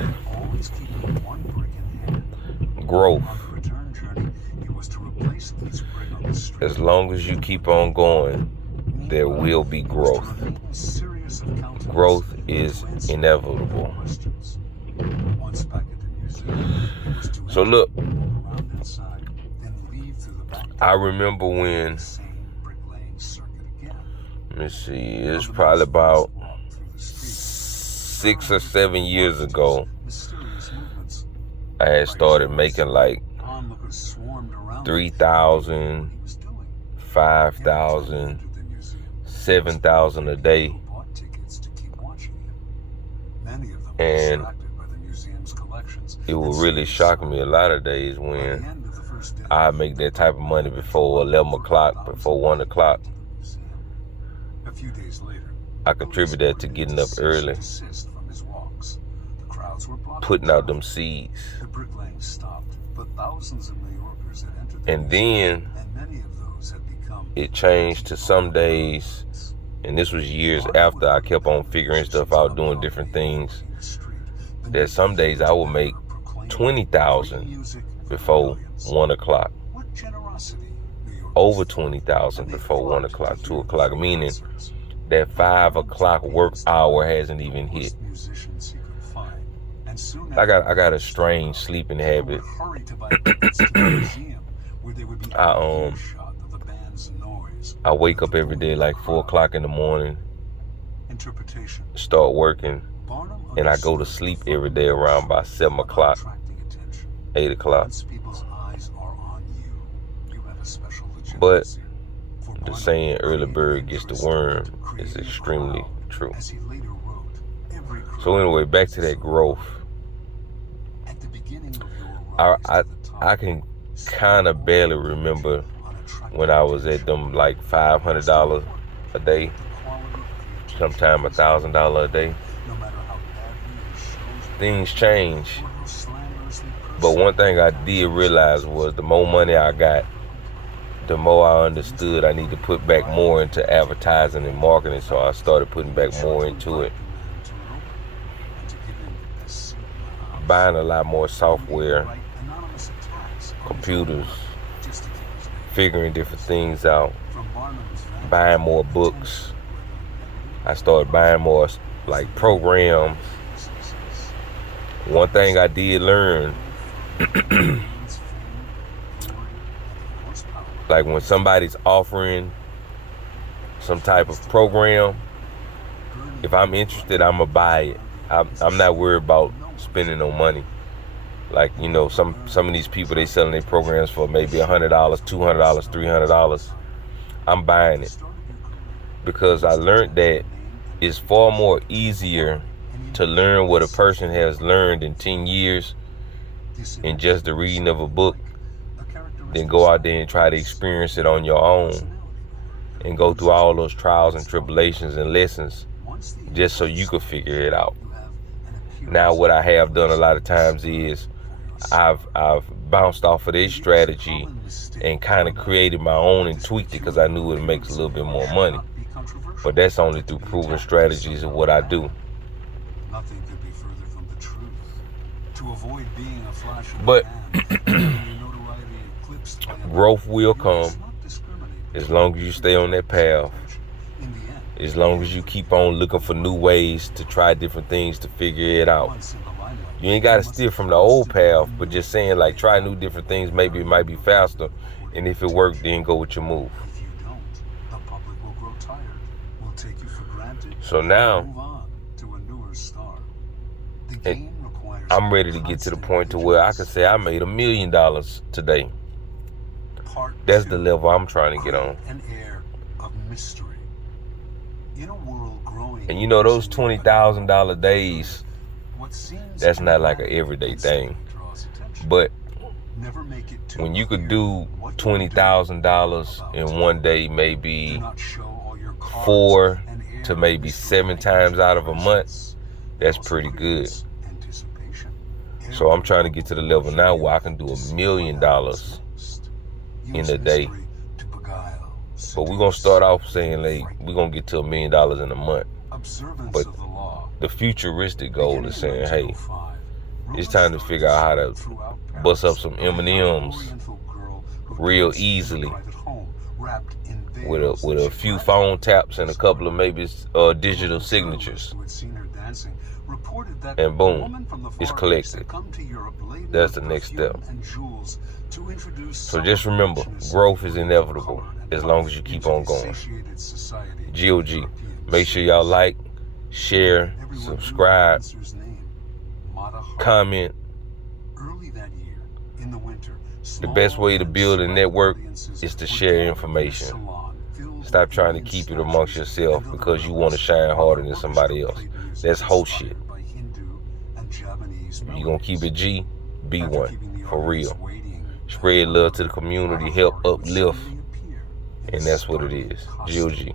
and always keeping one brick in hand. Growth. On the return journey, he was to replace each brick on the street. As long as you keep on going, there will be growth. Growth is inevitable. So look, I remember when, let me see, it's probably about 6 or 7 years ago, I had started making like 3,000, 5,000, 7,000 a day. And it would really shock me a lot of days when I make that type of money before 11 o'clock, before 1 o'clock. I contribute that to getting up early, putting out them seeds. And then it changed to some days, and this was years after I kept on figuring stuff out, doing different things, that some days I would make 20,000 before 1 o'clock, over 20,000 before 1 o'clock, 2 o'clock, meaning that 5 o'clock work hour hasn't even hit. I got a strange sleeping habit. I wake up every day like 4 o'clock in the morning, start working, and I go to sleep every day around by 7 o'clock, 8 o'clock. But the saying, early bird gets the worm, is extremely true. So anyway, back to that growth. I can kind of barely remember when I was at them like $500 a day, sometime $1,000 a day. Things change. But one thing I did realize was the more money I got, the more I understood I need to put back more into advertising and marketing, so I started putting back more into it. Buying a lot more software, computers, figuring different things out, buying more books. I started buying more like programs. One thing I did learn, like when somebody's offering some type of program, if I'm interested, I'm gonna buy it. I'm not worried about spending no money. Like, you know, some of these people, they selling their programs for maybe $100, $200, $300. I'm buying it because I learned that it's far more easier to learn what a person has learned in 10 years in just the reading of a book than go out there and try to experience it on your own and go through all those trials and tribulations and lessons just so you could figure it out. Now what I have done a lot of times is I've bounced off of this strategy and kind of created my own and tweaked it because I knew it makes a little bit more money. But that's only through proven strategies of what I do. Nothing could be further from the truth. To avoid being a flash in But the pan, notoriety eclipsed by growth will come as long as you stay on that path. in the end, As long as you keep on looking for new ways to try different things to figure it out. once in the limelight, You ain't got to steer from the old path, but just saying like try new different things. Maybe it might be faster. And if it worked, then go with your move. if you don't, the public will grow tired, will take you for granted, So now move on to a newer star. The game requires I'm ready to get to the point to where I can say I made $1 million today. Part That's two, the level I'm trying to get on. an air of mystery. In a world growing, And you know those $20,000 days, what seems that's not like an everyday thing. draws attention. But Never make it too when you could clear do what you're doing $20,000 about. in one day, Do maybe not show all your cards 4 and air to maybe mystery 7 times out of a month, expressions. that's Also pretty good. creates anticipation. So I'm trying to get to the level now where I can do $1 million in a day. But we're going to start off saying like we're going to get to $1 million in a month. But the futuristic goal is saying, hey, It's time to figure out how to bust up some M&Ms real easily with a few phone taps and a couple of maybe digital signatures. And boom, it's collected. That's the next step. So just remember, growth is inevitable as long as you keep on going. GOG. Make sure y'all like, share, subscribe, comment. The best way to build a network is to share information. Stop trying to keep it amongst yourself because you want to shine harder than somebody else. That's whole shit. If you're going to keep it G, be one. For real. Spread love to the community, help uplift. And that's what it is. GOG.